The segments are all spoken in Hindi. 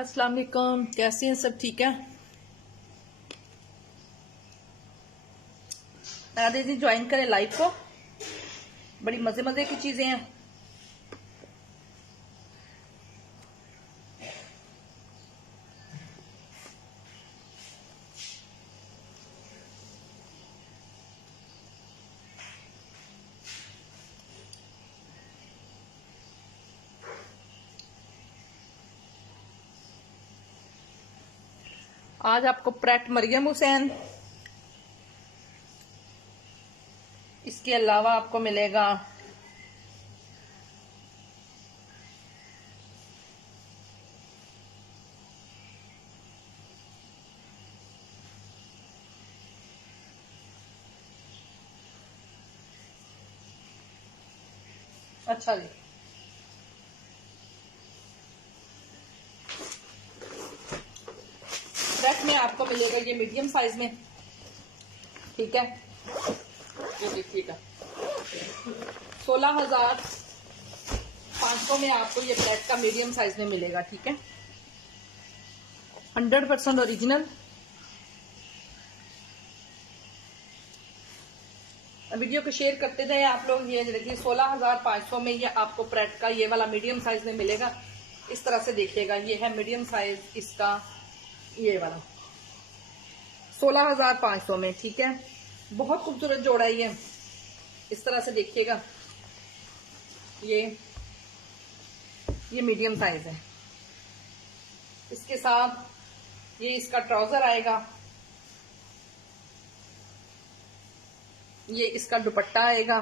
अस्सलाम वालेकुम, कैसे हैं सब? ठीक है। दीदी ज्वाइन करें लाइव को, बड़ी मजे मजे की चीजें हैं। आज आपको प्रेट मरियम हुसैन, इसके अलावा आपको मिलेगा अच्छा जी, प्रेट में आपको मिलेगा ये मीडियम साइज में, ठीक है। ये देखिएगा 16,500 में आपको ये प्लेट का मीडियम साइज में मिलेगा, ठीक है। 100% ओरिजिनल। वीडियो को शेयर करते जाए आप लोग। ये देखिए 16,500 में ये आपको प्रेट का ये वाला मीडियम साइज में मिलेगा। इस तरह से देखिएगा, ये है मीडियम साइज इसका, ये वाला 16,500 में, ठीक है। बहुत खूबसूरत जोड़ा है ये। इस तरह से देखिएगा, ये मीडियम साइज है। इसके साथ ये इसका ट्राउजर आएगा, ये इसका दुपट्टा आएगा,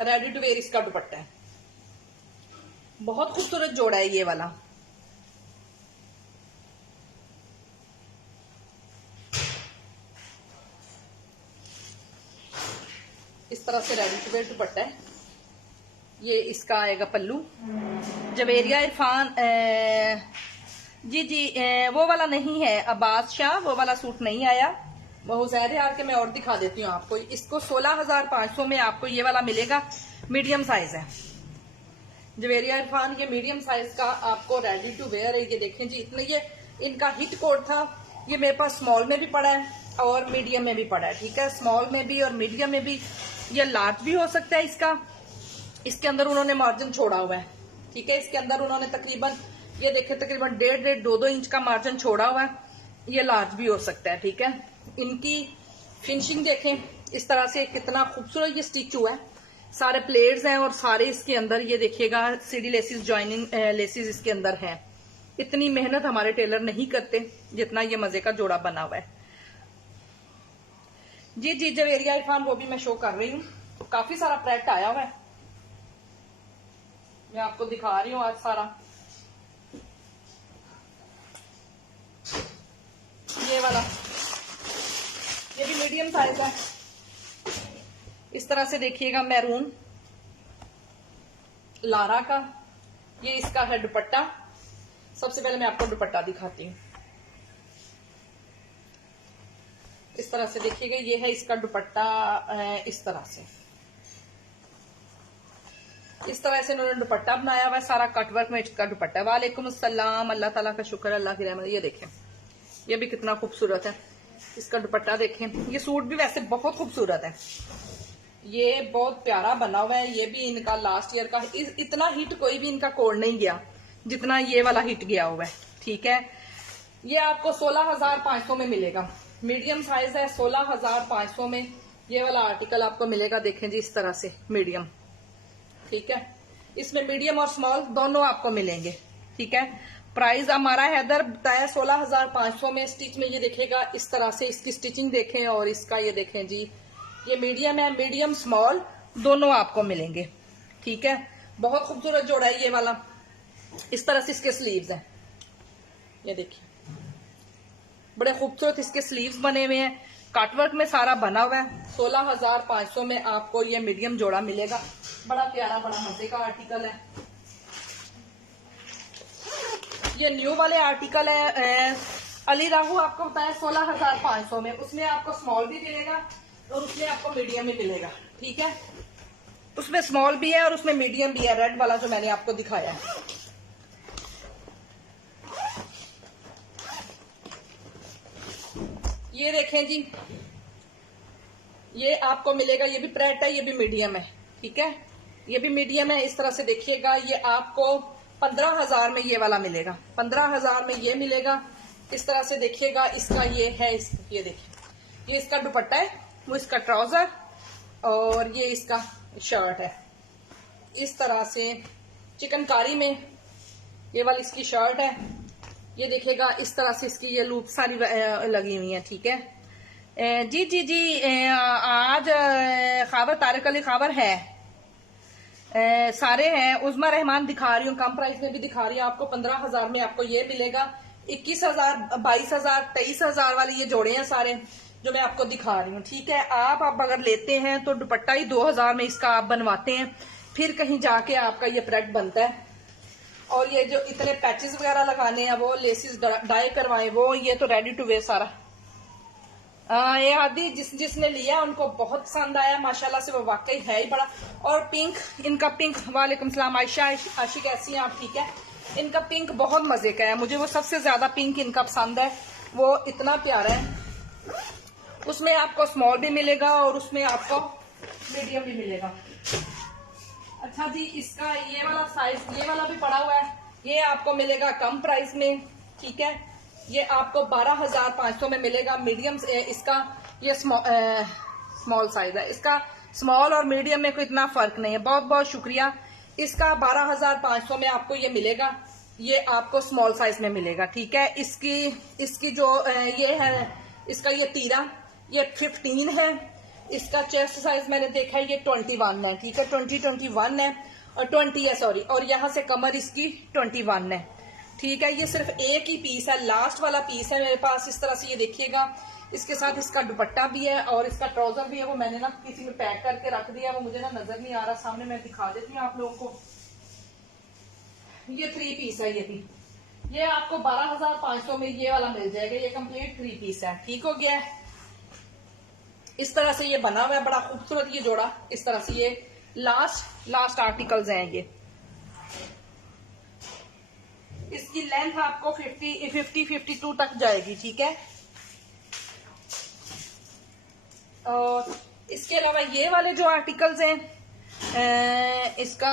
रेडी टू वेयर इसका दुपट्टा है। बहुत खूबसूरत जोड़ा है ये वाला। इस तरह से रेडी टू वेयर दुपट्टा है। ये इसका आएगा पल्लू। जवेरिया इरफान जी वो वाला नहीं है, अब्बास शाह वो वाला सूट नहीं आया। वो हुसैन यार के मैं और दिखा देती हूँ आपको। इसको 16,500 में आपको ये वाला मिलेगा, मीडियम साइज है। जवेरिया इरफान ये मीडियम साइज का आपको रेडी टू वेयर है। ये देखें जी, इतने ये इनका हिट कोड था। ये मेरे पास स्मॉल में भी पड़ा है और मीडियम में भी पड़ा है, ठीक है। स्मॉल में भी और मीडियम में भी। ये लार्ज भी हो सकता है इसका। इसके अंदर उन्होंने मार्जिन छोड़ा हुआ है, ठीक है। इसके अंदर उन्होंने तकरीबन ये देखें तकरीबन 1.5-2 इंच का मार्जिन छोड़ा हुआ है। ये लार्ज भी हो सकता है, ठीक है। इनकी फिनिशिंग देखें, इस तरह से कितना खूबसूरत ये स्टिच हुआ है। सारे प्लेट्स हैं और सारे इसके अंदर ये देखिएगा सीडी लेसिस, जॉइनिंग लेसिस इसके अंदर हैं। इतनी मेहनत हमारे टेलर नहीं करते जितना ये मजे का जोड़ा बना हुआ है। जी जवेरिया इरफान वो भी मैं शो कर रही हूँ। काफी सारा प्रेट आया हुआ है, मैं आपको दिखा रही हूँ आज सारा। ये वाला ये भी मीडियम साइज है। इस तरह से देखिएगा, मैरून लारा का ये इसका है दुपट्टा। सबसे पहले मैं आपको दुपट्टा दिखाती हूँ। इस तरह से देखिएगा, ये है इसका दुपट्टा। इस तरह से इन्होंने दुपट्टा बनाया हुआ है, सारा कटवर्क में इसका दुपट्टा है। वालेकुम अस्सलाम, अल्लाह ताला का शुक्र, अल्लाह की रहमत। ये देखें, ये भी कितना खूबसूरत है। इसका दुपट्टा देखें। ये सूट भी वैसे बहुत खूबसूरत है, ये बहुत प्यारा बना हुआ है। ये भी इनका लास्ट ईयर का इतना हिट कोई भी इनका कोड नहीं गया जितना ये वाला हिट गया हुआ है, ठीक है। ये आपको 16,500 में मिलेगा, मीडियम साइज है। 16,500 में ये वाला आर्टिकल आपको मिलेगा। देखें जी, इस तरह से मीडियम, ठीक है। इसमें मीडियम और स्मॉल दोनों आपको मिलेंगे, ठीक है। प्राइस हमारा हैदर बताया 16,500 में। स्टिच में ये देखेगा, इस तरह से इसकी स्टिचिंग देखें और इसका ये देखें जी, ये मीडियम है। मीडियम स्मॉल दोनों आपको मिलेंगे, ठीक है। बहुत खूबसूरत जोड़ा है ये वाला। इस तरह से इसके स्लीव्स हैं, ये देखिए बड़े खूबसूरत इसके स्लीव्स बने हुए हैं। कटवर्क में सारा बना हुआ है। 16,500 में आपको ये मीडियम जोड़ा मिलेगा। बड़ा प्यारा, बड़ा मजे का आर्टिकल है। ये न्यू वाले आर्टिकल है। अली राहू आपको बताया 16,500 में। उसमें आपको स्मॉल भी मिलेगा और उसमें आपको मीडियम भी मिलेगा, ठीक है। उसमें स्मॉल भी है और उसमें मीडियम भी है, रेड वाला जो मैंने आपको दिखाया है। ये देखें जी, ये आपको मिलेगा, ये भी प्रेट है, ये भी मीडियम है, ठीक है, ये भी मीडियम है। इस तरह से देखिएगा, ये आपको 15,000 में ये वाला मिलेगा, 15,000 में ये मिलेगा। इस तरह से देखिएगा, इसका ये है, ये देखिए, ये इसका दुपट्टा है, वो इसका ट्राउजर और ये इसका शर्ट है। इस तरह से चिकनकारी में ये वाली इसकी शर्ट है। ये देखिएगा, इस तरह से इसकी ये लूप सारी लगी हुई है, ठीक है जी जी जी। आज खबर तारिक अली खबर है, सारे हैं। उज़मा रहमान दिखा रही हूँ, कम प्राइस में भी दिखा रही हूँ आपको। 15,000 में आपको ये मिलेगा। 21,000, 22,000, 23,000 वाले ये जोड़े हैं सारे जो मैं आपको दिखा रही हूँ, ठीक है। आप अगर लेते हैं तो दुपट्टा ही 2,000 में इसका आप बनवाते हैं, फिर कहीं जाके आपका ये प्रेट बनता है। और ये जो इतने पैचेस वगैरह लगाने हैं, वो लेसिस डाई करवाए, वो ये तो रेडी टू वेयर सारा। ये आदि जिसने लिया उनको बहुत पसंद आया माशाल्लाह से, वो वाकई है ही बड़ा। और पिंक, इनका पिंक, वालेकुम सलाम आयशा, आशी कैसी हैं आप, ठीक है। इनका पिंक बहुत मजे का है, मुझे वो सबसे ज्यादा पिंक इनका पसंद है, वो इतना प्यारा है। उसमें आपको स्मॉल भी मिलेगा और उसमें आपको मीडियम भी मिलेगा। अच्छा जी, इसका ये वाला साइज, ये वाला भी पड़ा हुआ है, ये आपको मिलेगा कम प्राइस में, ठीक है। ये आपको 12,500 में मिलेगा। मीडियम इसका ये स्मॉल साइज है, इसका स्मॉल और मीडियम में कोई इतना फर्क नहीं है। बहुत बहुत शुक्रिया। इसका 12,500 में आपको ये मिलेगा, ये आपको स्मॉल साइज में मिलेगा, ठीक है। इसकी जो ये है, इसका ये तीरा, ये 15 है। इसका चेस्ट साइज मैंने देखा है, ये 21 है, ठीक है। 21 है और 20 है, सॉरी, और यहाँ से कमर इसकी 21 है, ठीक है। ये सिर्फ एक ही पीस है, लास्ट वाला पीस है मेरे पास। इस तरह से ये देखिएगा, इसके साथ इसका दुपट्टा भी है और इसका ट्राउजर भी है। वो मैंने ना किसी में पैक करके रख दिया, वो मुझे ना नजर नहीं आ रहा सामने, मैं दिखा देती हूँ आप लोगों को। ये 3 पीस है, ये भी, ये आपको 12,500 में ये वाला मिल जाएगा। ये कंप्लीट 3 पीस है, ठीक हो गया है। इस तरह से ये बना हुआ है, बड़ा खूबसूरत ये जोड़ा। इस तरह से ये लास्ट आर्टिकल्स हैं ये। इसकी लेंथ आपको 52 तक जाएगी, ठीक है। और इसके अलावा ये वाले जो आर्टिकल्स हैं, इसका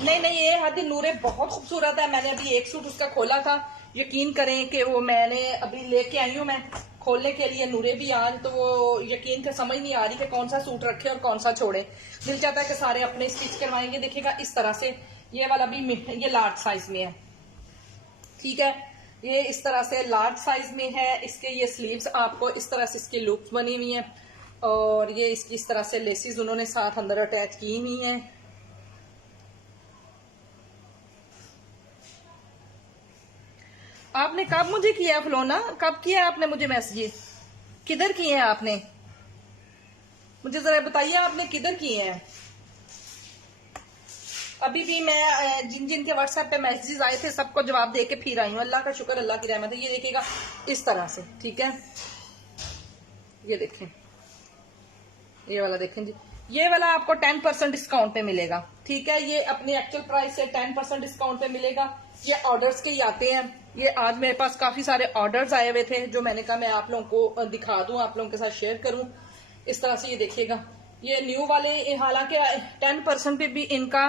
नहीं, ये हद नूरे बहुत खूबसूरत है। मैंने अभी एक सूट उसका खोला था, यकीन करें कि वो मैंने अभी लेके आई हूँ मैं खोलने के लिए नूरे भी आज, तो वो यकीन से समझ नहीं आ रही कि कौन सा सूट रखे और कौन सा छोड़े। दिल चाहता है कि सारे अपने स्टिच करवाएंगे। देखिएगा इस तरह से, ये वाला भी ये लार्ज साइज में है, ठीक है। ये इस तरह से लार्ज साइज में है। इसके ये स्लीव्स आपको इस तरह से इसकी लूप्स बनी हुई हैं और ये इसकी इस तरह से लेसिस उन्होंने साथ अंदर अटैच की हुई हैं। आपने कब मुझे किया फ्लोना, कब किया आपने मुझे मैसेज, किधर किए हैं आपने, मुझे जरा बताइए आपने किधर किए हैं। अभी भी मैं जिन के व्हाट्सएप पे मैसेजेस आए थे सबको जवाब दे के फिर आई हूँ। अल्लाह का शुक्र, अल्लाह की रहमत है। ये देखिएगा इस तरह से, ठीक है। ये देखें, ये वाला देखें जी, ये वाला आपको 10% डिस्काउंट पे मिलेगा, ठीक है। ये अपनी एक्चुअल प्राइस से 10% डिस्काउंट पे मिलेगा। ये ऑर्डर्स के ही आते हैं। ये आज मेरे पास काफी सारे ऑर्डर्स आए हुए थे जो मैंने कहा मैं आप लोगों को दिखा दूं, आप लोगों के साथ शेयर करूं। इस तरह से ये देखिएगा, ये न्यू वाले, हालांकि 10% पे भी इनका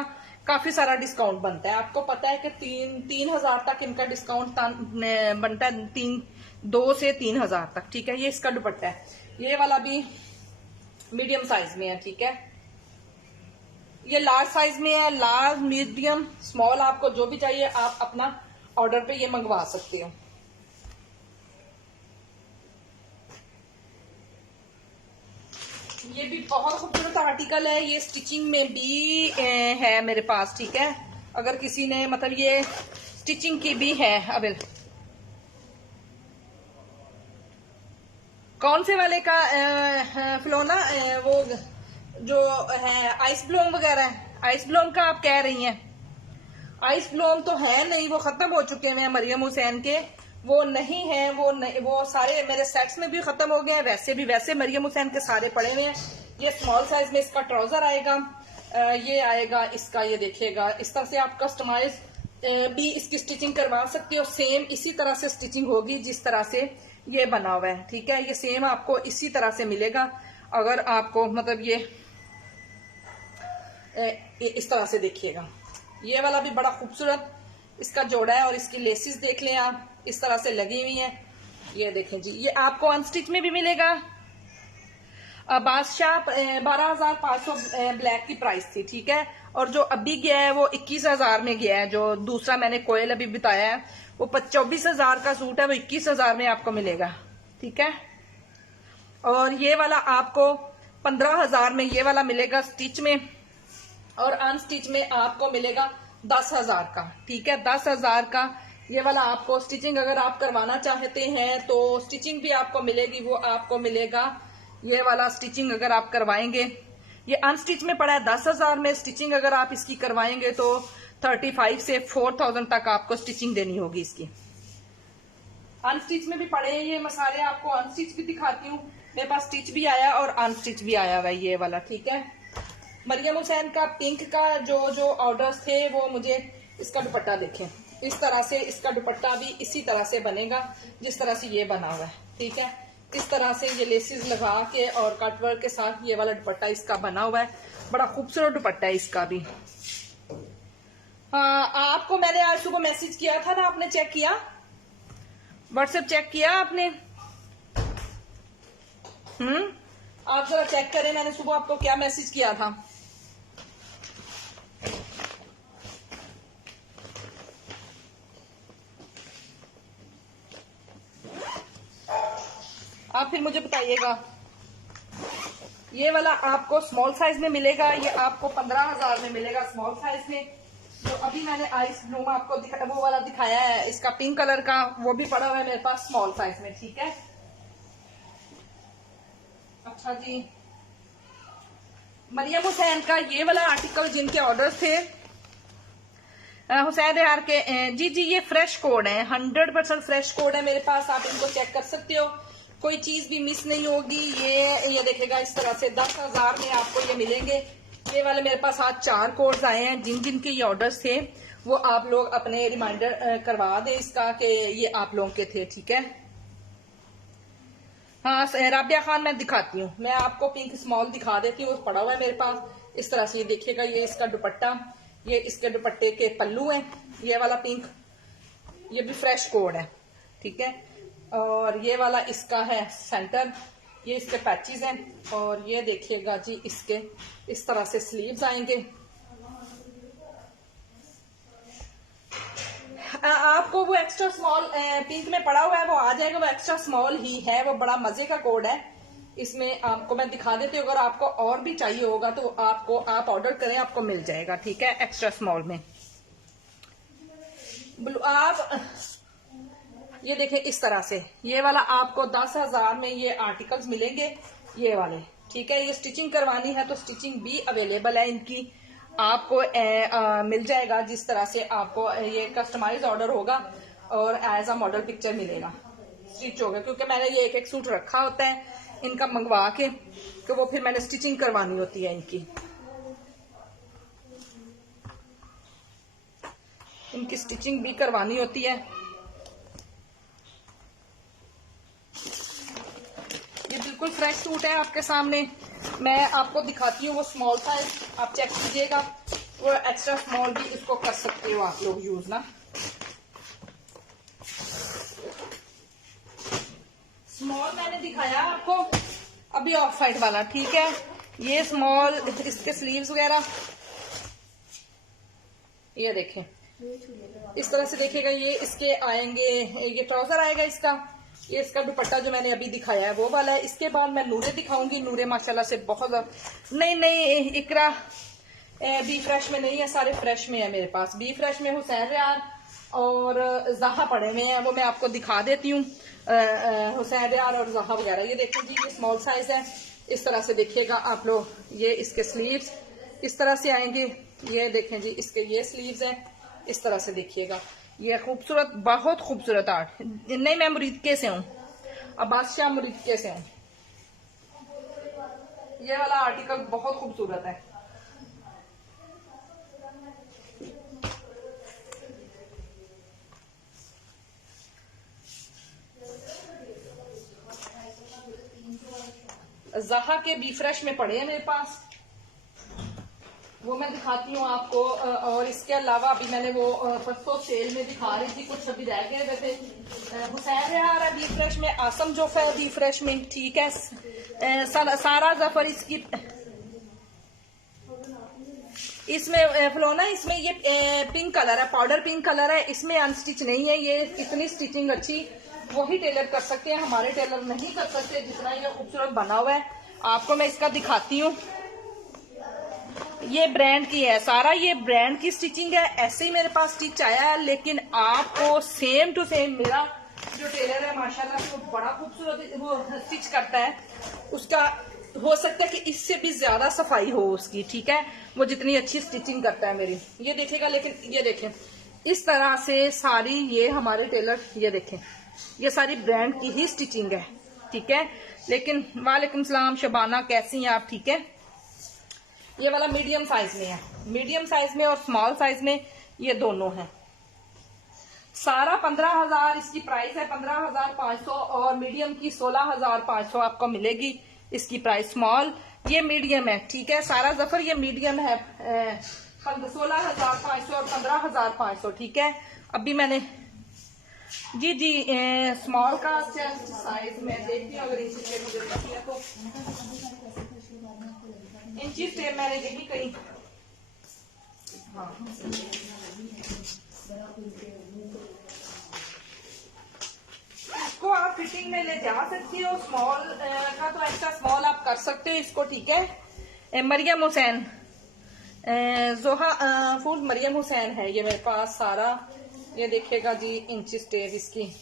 काफी सारा डिस्काउंट बनता है। आपको पता है कि 3,000 तक इनका डिस्काउंट बनता है, 2 से 3,000 तक, ठीक है। ये इसका दुपट्टा है, ये वाला भी मीडियम साइज में है, ठीक है। ये लार्ज साइज में है, लार्ज, मीडियम, स्मॉल, आपको जो भी चाहिए आप अपना ऑर्डर पे ये मंगवा सकते हो। ये भी बहुत खूबसूरत आर्टिकल है, ये स्टिचिंग में भी है मेरे पास, ठीक है। अगर किसी ने मतलब ये स्टिचिंग की भी है अवेलेबल। कौन से वाले का फ्लोना, वो जो है आइस ब्लूम वगैरह, आइस ब्लूम का आप कह रही हैं। आइस ब्लूम तो है नहीं, वो खत्म हो चुके हैं मरियम हुसैन के, वो नहीं है, वो सारे मेरे सेट्स में भी खत्म हो गए हैं। वैसे मरियम हुसैन के सारे पड़े हुए हैं। ये स्मॉल साइज में इसका ट्राउजर आएगा ये आएगा इसका, ये देखिएगा इस तरह से आप कस्टमाइज भी इसकी स्टिचिंग करवा सकते हो। सेम इसी तरह से स्टिचिंग होगी जिस तरह से ये बना हुआ है, ठीक है। ये सेम आपको इसी तरह से मिलेगा। अगर आपको मतलब ये इस तरह से देखिएगा, ये वाला भी बड़ा खूबसूरत इसका जोड़ा है और इसकी लेसिस देख लें आप, इस तरह से लगी हुई हैं। ये देखें जी, ये आपको अनस्टिच में भी मिलेगा। बादशाह 12,500 ब्लैक की प्राइस थी, ठीक है। और जो अभी गया है वो 21,000 में गया है। जो दूसरा मैंने कोयल अभी बताया है वो 24,000 का सूट है, वो 21,000 में आपको मिलेगा, ठीक है। और ये वाला आपको 15,000 में ये वाला मिलेगा स्टिच में, और अनस्टिच में आपको मिलेगा 10,000 का, ठीक है। 10,000 का ये वाला आपको स्टिचिंग अगर आप करवाना चाहते हैं तो स्टिचिंग भी आपको मिलेगी, वो आपको मिलेगा। ये वाला स्टिचिंग अगर आप करवाएंगे, ये अनस्टिच में पड़ा है 10,000 में। स्टिचिंग अगर आप इसकी करवाएंगे तो 35 से 4,000 तक आपको स्टिचिंग देनी होगी इसकी। अनस्टिच में भी पड़े हैं ये मसाले, आपको अनस्टिच भी दिखाती हूँ। मेरे पास स्टिच भी आया और अनस्टिच भी आया हुआ ये वाला, ठीक है। मरियम हुसैन का पिंक का जो ऑर्डर्स थे वो मुझे, इसका दुपट्टा देखें, इस तरह से इसका दुपट्टा भी इसी तरह से बनेगा जिस तरह से ये बना हुआ है, ठीक है। इस तरह से ये लेसिस लगा के और कटवर्क के साथ ये वाला दुपट्टा इसका बना हुआ है। बड़ा खूबसूरत दुपट्टा है इसका भी। आपको मैंने आज सुबह मैसेज किया था ना, आपने चेक किया? व्हाट्सएप चेक किया आपने? आप जरा चेक करें, मैंने सुबह आपको क्या मैसेज किया था। आप फिर मुझे बताइएगा। ये वाला आपको स्मॉल साइज में मिलेगा, ये आपको 15,000 में मिलेगा स्मॉल साइज में। तो अभी मैंने आइस ब्लू में आपको वो वाला दिखाया है, इसका पिंक कलर का, वो भी पड़ा हुआ है मेरे पास स्मॉल साइज में, ठीक है। अच्छा जी, मरियम हुसैन का ये वाला आर्टिकल जिनके ऑर्डर थे हुसैन यार के, जी जी ये फ्रेश कोड है, 100% फ्रेश कोड है मेरे पास। आप इनको चेक कर सकते हो, कोई चीज भी मिस नहीं होगी। ये देखेगा इस तरह से 10,000 में आपको ये मिलेंगे। ये वाले मेरे पास आज 4 कोड्स आए हैं। जिन जिन के ये ऑर्डर्स थे वो आप लोग अपने रिमाइंडर करवा दें इसका कि ये आप लोगों के थे, ठीक है। हाँ राबिया खान, मैं दिखाती हूँ, मैं आपको पिंक स्मॉल दिखा देती हूँ, पड़ा हुआ है मेरे पास। इस तरह से ये देखिएगा, ये इसका दुपट्टा, ये इसके दुपट्टे के पल्लू हैं। ये वाला पिंक, ये भी फ्रेश कोड है, ठीक है। और ये वाला इसका है सेंटर, ये इसके पैचेस हैं। और ये देखिएगा जी, इसके इस तरह से स्लीव्स आएंगे। आपको वो एक्स्ट्रा स्मॉल पिंक में पड़ा हुआ है वो आ जाएगा, वो एक्स्ट्रा स्मॉल ही है, वो बड़ा मजे का कोड है। इसमें आपको मैं दिखा देती हूँ, अगर आपको और भी चाहिए होगा तो आप ऑर्डर करें, आपको मिल जाएगा, ठीक है, एक्स्ट्रा स्मॉल में। आप ये देखें इस तरह से, ये वाला आपको 10,000 में ये आर्टिकल्स मिलेंगे, ये वाले, ठीक है। ये स्टिचिंग करवानी है तो स्टिचिंग भी अवेलेबल है इनकी, आपको मिल जाएगा। जिस तरह से आपको ये कस्टमाइज ऑर्डर होगा और एज अ मॉडल पिक्चर मिलेगा, स्टिच होगा, क्योंकि मैंने ये एक सूट रखा होता है इनका मंगवा के, तो वो फिर मैंने स्टिचिंग करवानी होती है इनकी स्टिचिंग भी करवानी होती है। ये बिल्कुल फ्रेश सूट है आपके सामने, मैं आपको दिखाती हूँ। वो स्मॉल साइज आप चेक कीजिएगा, वो एक्स्ट्रा स्मॉल भी इसको कर सकते हो आप लोग यूज ना। स्मॉल मैंने दिखाया आपको अभी ऑफ साइड वाला, ठीक है। ये स्मॉल, इसके स्लीव्स वगैरह ये देखें इस तरह से देखिएगा। ये इसके आएंगे, ये ट्राउजर आएगा इसका, ये इसका दुपट्टा जो मैंने अभी दिखाया है वो वाला है। इसके बाद मैं नूरे दिखाऊंगी, नूरे माशाल्लाह से बहुत नहीं इकरा बी फ्रेश में नहीं है, सारे फ्रेश में है मेरे पास। बी फ्रेश में हुसैन रियार और जहा पड़े हुए हैं, वो मैं आपको दिखा देती हूँ। हुसैन रियार और जहा वगैरह, ये देखिए जी, ये स्मॉल साइज है। इस तरह से देखिएगा आप लोग, ये इसके स्लीव्स इस तरह से आएंगे। ये देखें जी, इसके ये स्लीव्स हैं, इस तरह से देखिएगा। ये खूबसूरत, बहुत खूबसूरत आर्ट। नहीं, मैं मुरीदके से हूँ, अब्बासिया मुरीदके से हूँ। ये वाला आर्टिकल बहुत खूबसूरत है। ज़हा के बी फ्रेश में पड़े हैं मेरे पास, वो मैं दिखाती हूँ आपको। और इसके अलावा अभी मैंने वो परसों सेल में दिखा रही थी, कुछ अभी रह गए वैसे। हुसैन रेहान बी फ्रेश में, आसम जोफा है बी फ्रेश में, ठीक है। सारा जफर इसमें फ्लोना, इसमें ये पिंक कलर है, पाउडर पिंक कलर है, इसमें अनस्टिच नहीं है। ये इतनी स्टिचिंग अच्छी वही टेलर कर सकते हैं, हमारे टेलर नहीं कर सकते जितना ये खूबसूरत बना हुआ है। आपको मैं इसका दिखाती हूँ। ये ब्रांड की है सारा, ये ब्रांड की स्टिचिंग है। ऐसे ही मेरे पास स्टिच आया है, लेकिन आपको सेम टू सेम मेरा जो टेलर है माशाल्लाह से वो बड़ा खूबसूरत वो स्टिच करता है। उसका हो सकता है कि इससे भी ज्यादा सफाई हो उसकी, ठीक है, वो जितनी अच्छी स्टिचिंग करता है मेरी। ये देखेगा, लेकिन ये देखें इस तरह से सारी ये हमारे टेलर, ये देखें ये सारी ब्रांड की ही स्टिचिंग है, ठीक है। लेकिन वालेकुम सलाम शबाना, कैसी हैं आप? ठीक है। ये वाला मीडियम साइज में है, मीडियम साइज में और स्मॉल साइज में ये दोनों है। सारा 15,000 इसकी प्राइस है, 15,500, और मीडियम की 16,500 आपको मिलेगी इसकी प्राइस। स्मॉल ये मीडियम है, ठीक है। सारा जफर ये मीडियम है, 16,500 और 15,500, ठीक है। अभी मैंने जी स्मॉल का साइज मैं देखती हूँ, अगर इंची टेप मुझे पता है तो इंची टेप मैंने देखी कहीं। हाँ इसको आप फिटिंग में ले जा सकती हो। स्मॉल का तो एक्स्ट्रा स्मॉल आप कर सकते हो इसको, ठीक है। मरियम हुसैन, जोहा फूड मरियम हुसैन है ये मेरे पास सारा। ये देखिएगा जी, इंची टेप इसकी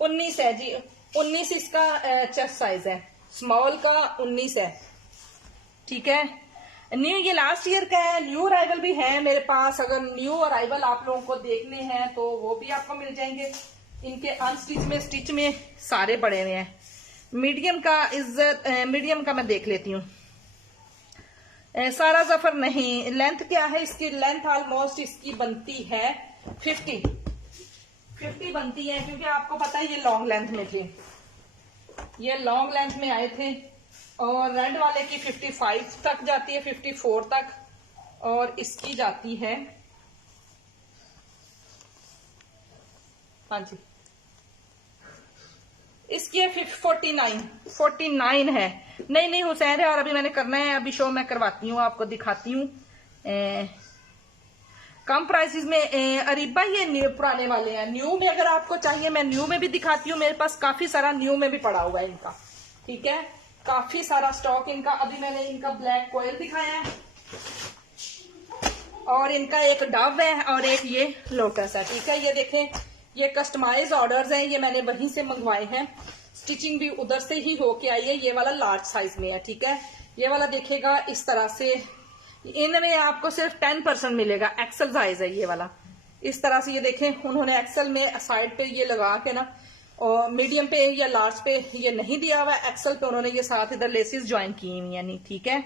19 है जी, 19 इसका चेस्ट साइज है, स्मॉल का 19 है, ठीक है। न्यू ये लास्ट ईयर का है, न्यू अराइवल भी है मेरे पास। अगर न्यू अराइवल आप लोगों को देखने हैं तो वो भी आपको मिल जाएंगे। इनके अनस्टिच में स्टिच में सारे पड़े हुए हैं। मीडियम का मीडियम का मैं देख लेती हूँ। सारा जफर नहीं, लेंथ क्या है इसकी? लेंथ ऑलमोस्ट इसकी बनती है 50 बनती है, क्योंकि आपको पता है ये लॉन्ग लेंथ में थे, ये लॉन्ग लेंथ में आए थे। और रेड वाले की 55 तक जाती है, 54 तक, और इसकी जाती है, हाँ जी इसकी है 49 है। नहीं हुसैन है, और अभी मैंने करना है, अभी शो मैं करवाती हूँ, आपको दिखाती हूँ कम प्राइसेस में। अरीबा ये न्यू पुराने वाले हैं, न्यू में अगर आपको चाहिए मैं न्यू में भी दिखाती हूँ। मेरे पास काफी सारा न्यू में भी पड़ा हुआ है इनका, ठीक है, काफी सारा स्टॉक इनका। अभी मैंने इनका ब्लैक कोयल दिखाया है, और इनका एक डव है, और एक ये लोटस है, ठीक है। ये देखें, ये कस्टमाइज ऑर्डर्स हैं, ये मैंने वहीं से मंगवाए हैं, स्टिचिंग भी उधर से ही होके आई है। ये वाला लार्ज साइज में है, ठीक है। ये वाला देखेगा इस तरह से, इनमें आपको सिर्फ 10% मिलेगा, एक्सेल साइज है ये वाला। इस तरह से ये देखें, उन्होंने एक्सेल में साइड पे ये लगा के ना, और मीडियम पे या लार्ज पे ये नहीं दिया हुआ, एक्सेल पे उन्होंने ये साथ इधर लेसिस ज्वाइन की हुई यानी, ठीक है।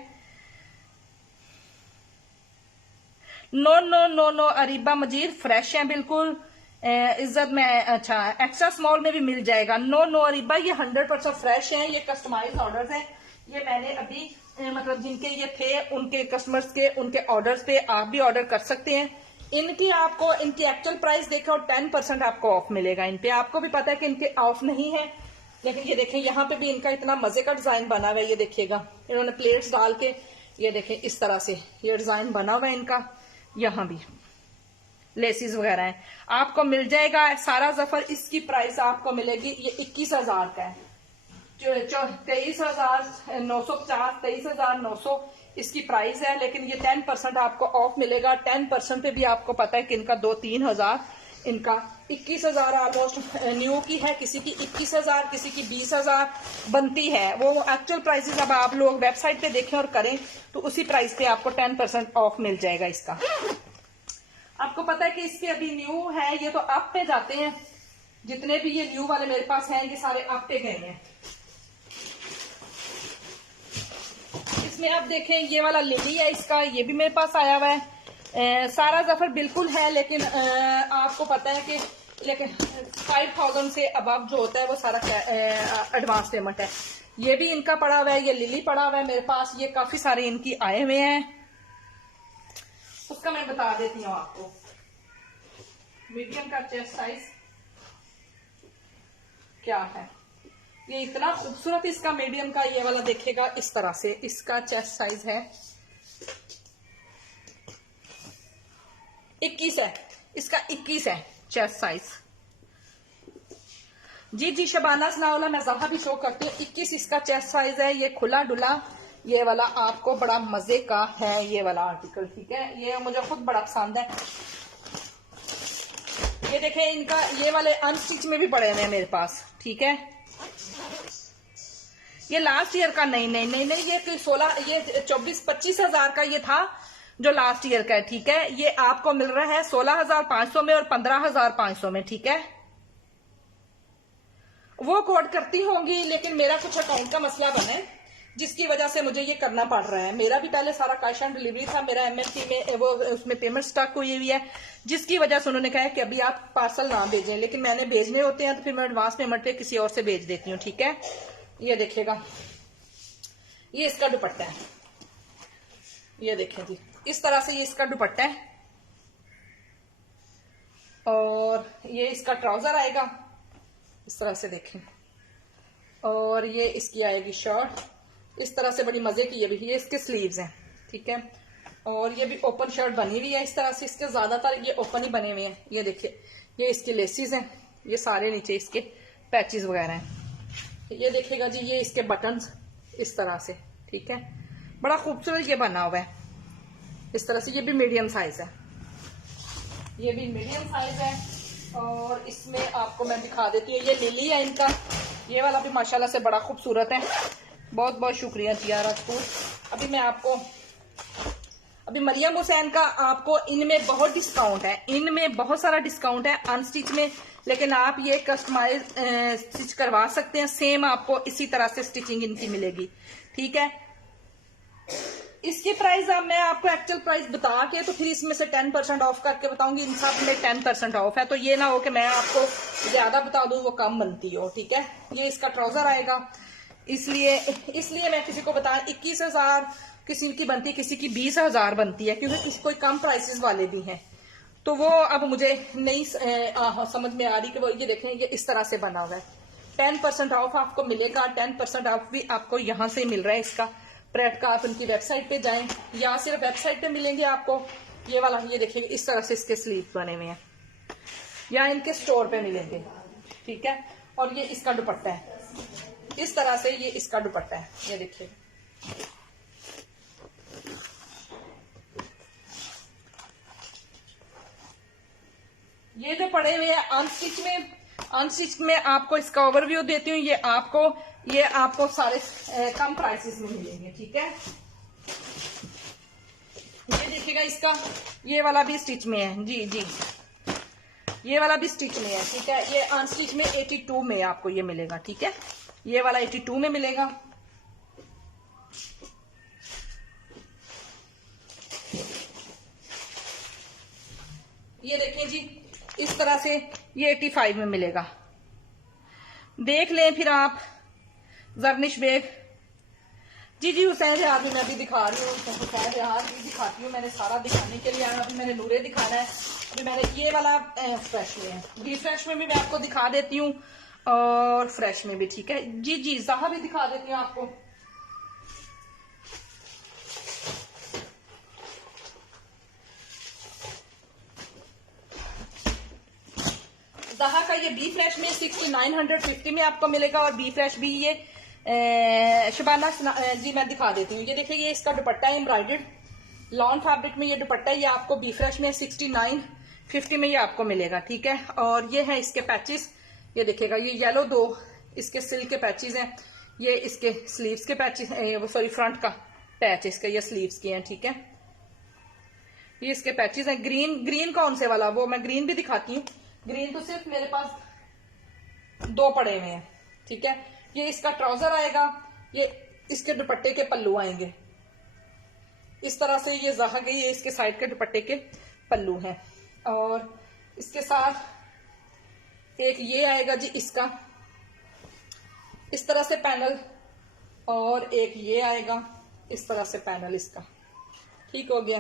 नो अरीबा मजीद फ्रेश है बिल्कुल। इज्जत में अच्छा एक्स्ट्रा स्मॉल में भी मिल जाएगा। नो अरीबा, ये 100% फ्रेश है, ये कस्टमाइज ऑर्डर्स हैं। ये मैंने अभी मतलब जिनके ये थे उनके कस्टमर्स के, उनके ऑर्डर्स पे आप भी ऑर्डर कर सकते हैं। इनकी आपको इनकी एक्चुअल प्राइस देखो, 10% आपको ऑफ मिलेगा इन पे। आपको भी पता है कि इनके ऑफ नहीं है, लेकिन ये देखें यहाँ पे भी इनका इतना मजे का डिजाइन बना हुआ है। ये देखिएगा, इन्होंने प्लेट्स डाल के, ये देखें इस तरह से ये डिजाइन बना हुआ है इनका। यहाँ भी लेसिस वगैरह है, आपको मिल जाएगा। सारा जफर इसकी प्राइस आपको मिलेगी, ये 21,000 का है, 23,950, 23,900 इसकी प्राइस है। लेकिन ये 10% आपको ऑफ मिलेगा। 10% पे भी आपको पता है कि इनका 2-3 हजार, इनका 21,000 ऑलमोस्ट न्यू की है, किसी की 21,000, किसी की 20,000 बनती है। वो एक्चुअल प्राइसेस अब आप लोग वेबसाइट पे देखें और करें तो उसी प्राइस पे आपको 10% ऑफ मिल जाएगा इसका। आपको पता है कि इसके अभी न्यू है, ये तो अप पे जाते हैं, जितने भी ये न्यू वाले मेरे पास हैं ये सारे अप पे गए हैं। इसमें आप देखें, ये वाला लिली है इसका, ये भी मेरे पास आया हुआ है। सारा जफर बिल्कुल है, लेकिन आपको पता है कि लेकिन 5,000 से अबव जो होता है वो सारा एडवांस पेमेंट है। ये भी इनका पड़ा हुआ है, ये लिली पड़ा हुआ है मेरे पास, ये काफी सारे इनकी आए हुए हैं। उसका मैं बता देती हूँ आपको। मीडियम का चेस्ट साइज क्या है, ये इतना खूबसूरत इसका मीडियम का ये वाला देखेगा इस तरह से। इसका चेस्ट साइज है 21 है, इसका 21 है चेस्ट साइज। जी जी शबाना सनाउल्लाह, मैं जहा भी शो करती हूँ। 21 इसका चेस्ट साइज है। ये खुला डुला ये वाला आपको बड़ा मजे का है ये वाला आर्टिकल, ठीक है। ये मुझे खुद बड़ा पसंद है। ये देखें इनका ये वाले अनस्टिच में भी पड़े हुए हैं मेरे पास, ठीक है। ये लास्ट ईयर का नहीं, ये 16 ये 24-25 हजार का ये था जो लास्ट ईयर का है, ठीक है। ये आपको मिल रहा है 16,500 में और 15,500 में, ठीक है। वो कोड करती होंगी, लेकिन मेरा कुछ अकाउंट का मसला बना है जिसकी वजह से मुझे ये करना पड़ रहा है। मेरा भी पहले सारा कैश ऑन डिलीवरी था, मेरा एमएनसी में वो उसमें पेमेंट स्टक हुई हुई है, जिसकी वजह से उन्होंने कहा कि अभी आप पार्सल ना भेजें, लेकिन मैंने भेजने होते हैं तो फिर मैं एडवांस पेमेंट पे किसी और से भेज देती हूँ, ठीक है। ये देखिएगा, ये इसका दुपट्टा है, ये देखें जी इस तरह से ये इसका दुपट्टा है। और ये इसका ट्राउजर आएगा इस तरह से देखें, और ये इसकी आएगी शर्ट इस तरह से, बड़ी मजे की। ये इसके स्लीव्स हैं, ठीक है। और ये भी ओपन शर्ट बनी हुई है इस तरह से, इसके ज्यादातर ये ओपन ही बने हुए हैं। ये देखिए ये इसकी लेसिस हैं, ये सारे नीचे इसके पैचेस वगैरह हैं। ये देखिएगा जी ये इसके बटन्स इस तरह से, ठीक है। बड़ा खूबसूरत ये बना हुआ है इस तरह से। ये भी मीडियम साइज है, ये भी मीडियम साइज है। और इसमें आपको मैं दिखा देती हूँ, ये लिली है इनका, ये वाला भी माशाल्लाह से बड़ा खूबसूरत है। बहुत बहुत शुक्रिया जिया राजपूत। अभी मैं आपको अभी मरियम हुसैन का आपको इनमें बहुत डिस्काउंट है, इनमें बहुत सारा डिस्काउंट है अनस्टिच में, लेकिन आप ये कस्टमाइज स्टिच करवा सकते हैं। सेम आपको इसी तरह से स्टिचिंग इनकी मिलेगी, ठीक है। इसकी प्राइस अब मैं आपको एक्चुअल प्राइस बता के तो फिर इसमें से 10% ऑफ करके बताऊंगी। इन सब में 10% ऑफ है, तो ये ना हो कि मैं आपको ज्यादा बता दूं वो कम बनती हो, ठीक है। ये इसका ट्राउजर आएगा, इसलिए मैं किसी को बता 21,000 किसी की बनती है, किसी की 20,000 बनती है, क्योंकि किसी कोई कम प्राइसेस वाले भी हैं। तो वो अब मुझे नहीं समझ में आ रही कि वो ये देखें ये इस तरह से बना हुआ है। 10% ऑफ आपको मिलेगा, 10% ऑफ भी आपको यहाँ से मिल रहा है इसका प्रेट का। आप इनकी वेबसाइट पे जाएं या सिर्फ वेबसाइट पे मिलेंगे आपको ये वाला। ये देखिए इस तरह से इसके स्लीव बने हुए हैं, या इनके स्टोर पे मिलेंगे, ठीक है। और ये इसका दुपट्टा है इस तरह से, ये इसका दुपट्टा है, ये देखिए। ये जो पड़े हुए हैं अनस्टिच में आपको इसका ओवरव्यू देती हूँ। ये आपको सारे कम प्राइसेस में मिलेंगे, ठीक है। ये देखिएगा इसका ये वाला भी स्टिच में है, जी जी ये वाला भी स्टिच में है, ठीक है। ये अनस्टिच में 82 में आपको ये मिलेगा, ठीक है। ये वाला 82 में मिलेगा। ये देखें जी इस तरह से ये 85 में मिलेगा। देख लें फिर आप। जरनिश बेग जी जी हुसैन रिहार भी मैं भी दिखा रही हूँ, हुसैन रिहार भी दिखाती हूँ। मैंने सारा दिखाने के लिए आया, अभी मैंने नूरे दिखाना है। अभी मैंने ये वाला फ्रेश में है, डी फ्रेश में भी मैं आपको दिखा देती हूँ और फ्रेश में भी, ठीक है। जी जी जहा भी दिखा देती हूँ आपको। जहा का ये बी फ्रेश में 6950 में आपको मिलेगा, और बी फ्रेश भी ये शबाना जी मैं दिखा देती हूँ। ये देखिए ये इसका दुपट्टा है एम्ब्रॉयडर्ड लॉन फैब्रिक में, ये दुपट्टा ये आपको बी फ्रेश में 6950 में ये आपको मिलेगा, ठीक है। और ये है इसके पैचेस, ये देखिएगा ये येलो 2 इसके सिल्क के पैचेस हैं, ये इसके स्लीव्स के पैचेस, सॉरी फ्रंट का पैच इसका, ये स्लीव्स के हैं, ठीक है। ये इसके पैचेस हैं। ग्रीन कौन से वाला, वो मैं ग्रीन भी दिखाती हूँ। ग्रीन तो सिर्फ मेरे पास 2 पड़े हुए हैं, ठीक है। ये इसका ट्राउजर आएगा, ये इसके दुपट्टे के पल्लू आएंगे इस तरह से। ये जहा गई ये इसके साइड के दुपट्टे के पल्लू हैं, और इसके साथ एक ये आएगा जी इसका इस तरह से पैनल और एक ये आएगा इस तरह से पैनल इसका। ठीक हो गया,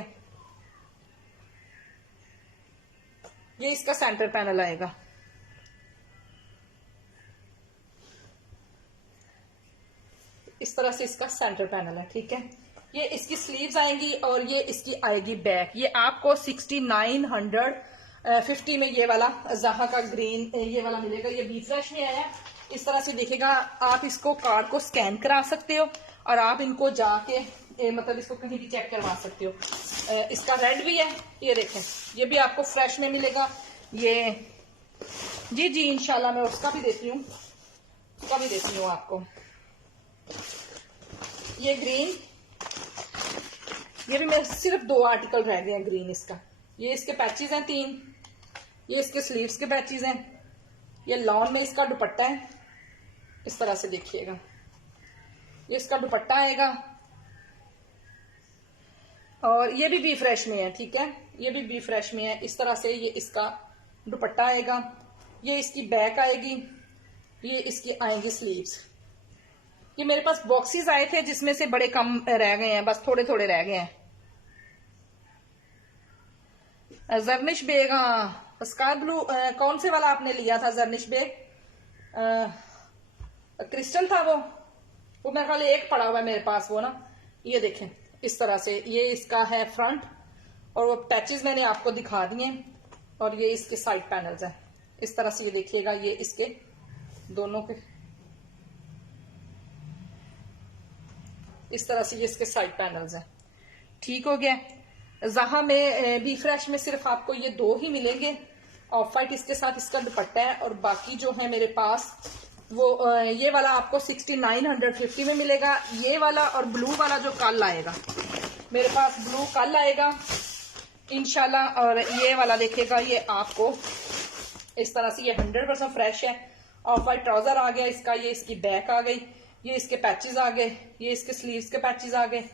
ये इसका सेंटर पैनल आएगा। इस तरह से इसका सेंटर पैनल है। ठीक है, ये इसकी स्लीव्स आएंगी और ये इसकी आएगी बैक। ये आपको 6950 में ये वाला ज़हा का ग्रीन ये वाला मिलेगा। ये बी फ्रेश में आया। इस तरह से देखेगा। आप इसको कार्ड को स्कैन करा सकते हो और आप इनको जाके मतलब इसको कहीं भी चेक करवा सकते हो। इसका रेड भी है, ये देखें, ये भी आपको फ्रेश में मिलेगा। ये जी इंशाल्लाह मैं उसका भी देती हूँ, आपको। ये ग्रीन, ये भी मेरे सिर्फ 2 आर्टिकल रह गए हैं ग्रीन इसका। ये इसके पैचेस हैं 3, ये इसके स्लीव्स के पैचेस हैं। ये लॉन में इसका दुपट्टा है, इस तरह से देखिएगा। ये इसका दुपट्टा आएगा और ये भी बी फ्रेश में है। ठीक है, ये भी बी फ्रेश में है। इस तरह से ये इसका दुपट्टा आएगा। ये इसकी बैक आएगी, ये इसकी आएगी स्लीव्स। ये मेरे पास बॉक्सेस आए थे जिसमें से बड़े कम रह गए हैं, बस थोड़े थोड़े रह गए हैं। जर्निश बेग, हाँ स्काई ब्लू कौन से वाला आपने लिया था जर्निश बेग? क्रिस्टल था वो मेरे ख्याल एक पड़ा हुआ है मेरे पास वो ना। ये देखें इस तरह से, ये इसका है फ्रंट और वो पैचेस मैंने आपको दिखा दिए और ये इसके साइड पैनल्स हैं। इस तरह से ये देखिएगा, ये इसके दोनों के इस तरह से ये इसके साइड पैनल्स हैं। ठीक हो गया। ज़हा में बी फ्रेश में सिर्फ आपको ये 2 ही मिलेंगे। ऑफ वाइट इसके साथ इसका दुपट्टा है और बाकी जो है मेरे पास वो ये वाला आपको 6950 में मिलेगा। ये वाला और ब्लू वाला जो कल आएगा, मेरे पास ब्लू कल आएगा इंशाल्लाह। और ये वाला देखेगा, ये आपको इस तरह से ये 100% फ्रेश है। ऑफ वाइट ट्राउजर आ गया इसका, ये इसकी बैक आ गई, ये इसके पैचेस आ गए, ये इसके स्लीव्स के पैचेस आ गए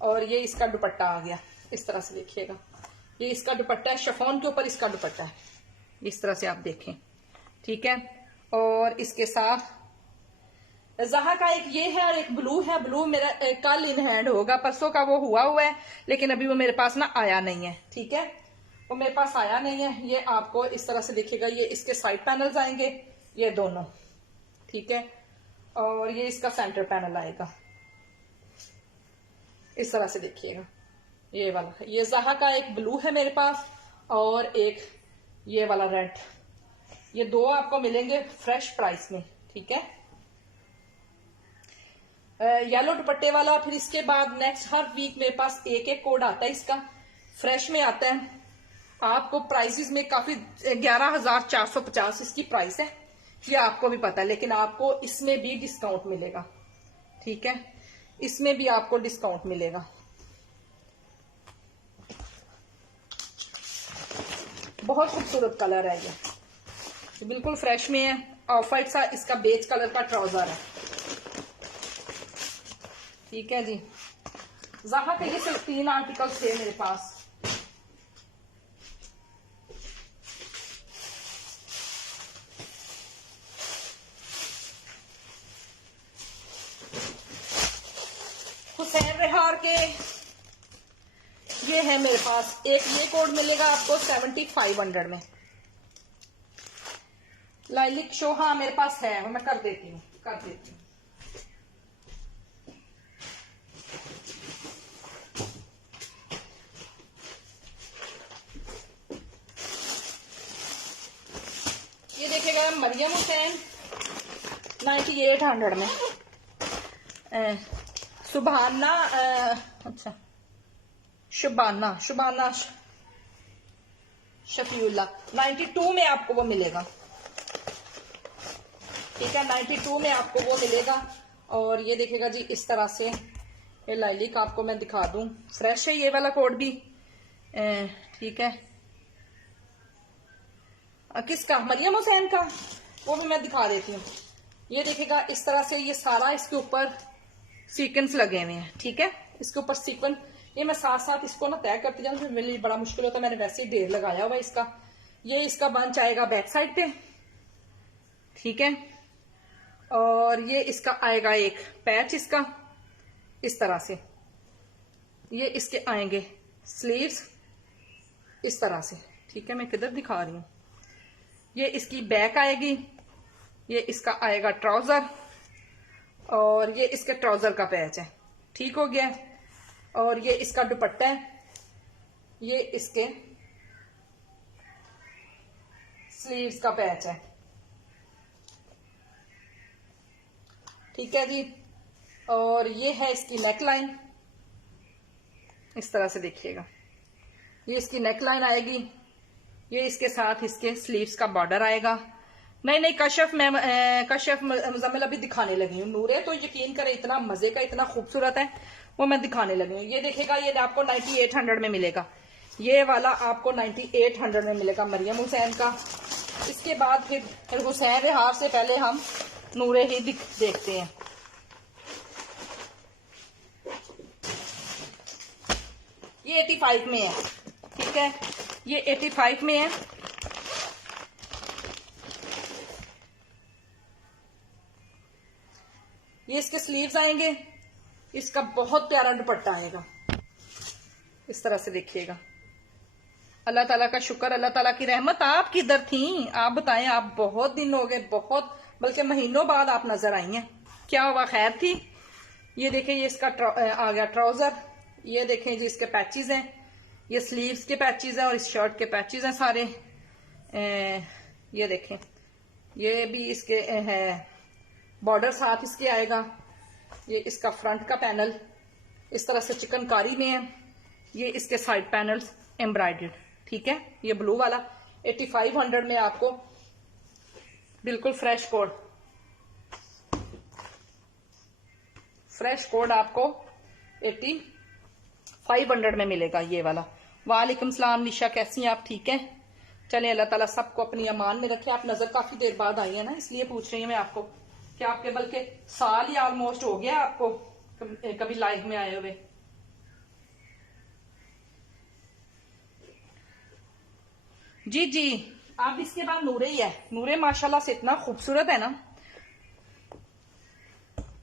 और ये इसका दुपट्टा आ गया। इस तरह से देखिएगा, ये इसका दुपट्टा है, शिफॉन के ऊपर इसका दुपट्टा है। इस तरह से आप देखें। ठीक है, और इसके साथ ज़हा का एक ये है और एक ब्लू है। ब्लू मेरा कल इन हैंड होगा, परसों का वो हुआ है लेकिन अभी वो मेरे पास ना आया नहीं है। ठीक है, वो मेरे पास आया नहीं है। ये आपको इस तरह से देखिएगा, ये इसके साइड पैनल्स आएंगे ये दोनों। ठीक है, और ये इसका सेंटर पैनल आएगा। इस तरह से देखिएगा, ये वाला ये ज़हा का एक ब्लू है मेरे पास और एक ये वाला रेड। ये 2 आपको मिलेंगे फ्रेश प्राइस में। ठीक है, येलो दुपट्टे वाला। फिर इसके बाद नेक्स्ट हर वीक मेरे पास एक कोड आता है, इसका फ्रेश में आता है। आपको प्राइसेस में काफी 11,450 इसकी प्राइस है, ये आपको भी पता है, लेकिन आपको इसमें भी डिस्काउंट मिलेगा। ठीक है, इसमें भी आपको डिस्काउंट मिलेगा। बहुत खूबसूरत कलर है ये बिल्कुल फ्रेश में है। ऑफ वाइट सा इसका बेज कलर का ट्राउजर है। ठीक है जी, ज़हा के ये सिर्फ 3 आर्टिकल थे मेरे पास। हुसैन रेहार के ये है मेरे पास। एक ये कोड मिलेगा आपको 7500 में। लाइलिक शो, हाँ मेरे पास है, वो मैं कर देती हूँ। ये देखेगा मरियम हुसैन 9800 में। सुबहाना अच्छा शुबाना शफीउल्ला 92 में आपको वो मिलेगा। ठीक है, 92 में आपको वो मिलेगा। और ये देखेगा जी इस तरह से, ये लाइलिक आपको मैं दिखा दूं, फ्रेश है ये वाला कोड भी। ठीक है, किसका? मरियम हुसैन का, वो भी मैं दिखा देती हूँ। ये देखेगा इस तरह से, ये सारा इसके ऊपर सीक्वेंस लगे हुए हैं। ठीक है, इसके ऊपर सीक्वेंस, ये मैं साथ साथ इसको ना तय करती जाऊँ, मेरे लिए बड़ा मुश्किल होता है। मैंने वैसे ही ढेर लगाया हुआ इसका। ये इसका बंच आएगा बैक साइड पे। ठीक है, और ये इसका आएगा एक पैच इसका इस तरह से। ये इसके आएंगे स्लीव्स इस तरह से, ठीक है। मैं किधर दिखा रही हूँ, ये इसकी बैक आएगी, ये इसका आएगा ट्राउजर, और ये इसके ट्राउजर का पैच है, ठीक हो गया। और ये इसका दुपट्टा है, ये इसके स्लीव्स का पैच है, ठीक है जी। और ये है इसकी नेक लाइन, इस तरह से देखिएगा, ये इसकी नेक लाइन आएगी, ये इसके साथ इसके स्लीव्स का बॉर्डर आएगा। नहीं कशफ मुजम्मिल अभी दिखाने लगी हूँ, नूरे तो यकीन करें इतना मजे का, इतना खूबसूरत है, वो मैं दिखाने लगी हूँ। ये देखेगा, ये आपको 9800 में मिलेगा, ये वाला आपको 9800 में मिलेगा मरियम हुसैन का। इसके बाद फिर हुसैन हार से पहले हम नूरे ही देखते हैं। ये 85 में है, ठीक है, ये 85 में है। ये इसके स्लीव्स आएंगे, इसका बहुत प्यारा दुपट्टा आएगा, इस तरह से देखिएगा। अल्लाह ताला का शुक्र, अल्लाह ताला की रहमत। आप किधर थी, आप बताएं, आप बहुत दिन हो गए, बहुत बल्कि महीनों बाद आप नजर आई हैं, क्या हुआ, खैर थी। ये देखें, ये इसका आ गया ट्राउजर, ये देखें जी इसके पैचेस हैं, ये स्लीव्स के पैचेस हैं और इस शर्ट के पैचेस हैं सारे। ये देखें, ये भी इसके है, बॉर्डर साथ इसके आएगा। ये इसका फ्रंट का पैनल इस तरह से चिकनकारी में है, ये इसके साइड पैनल्स एम्ब्रॉयडर्ड, ठीक है। ये ब्लू वाला 8500 में आपको बिल्कुल फ्रेश कोड आपको 8500 में मिलेगा, ये वाला। वालेकुम सलाम निशा, कैसी हैं आप, ठीक है। चले, अल्लाह ताला सबको अपनी अमान में रखे। आप नजर काफी देर बाद आई है ना, इसलिए पूछ रही हूँ मैं आपको कि आपके बल्कि साल ही ऑलमोस्ट हो गया आपको कभी लाइव में आए हुए। जी आप इसके बाद नूरे ही है, नूरे माशाल्लाह से इतना खूबसूरत है ना।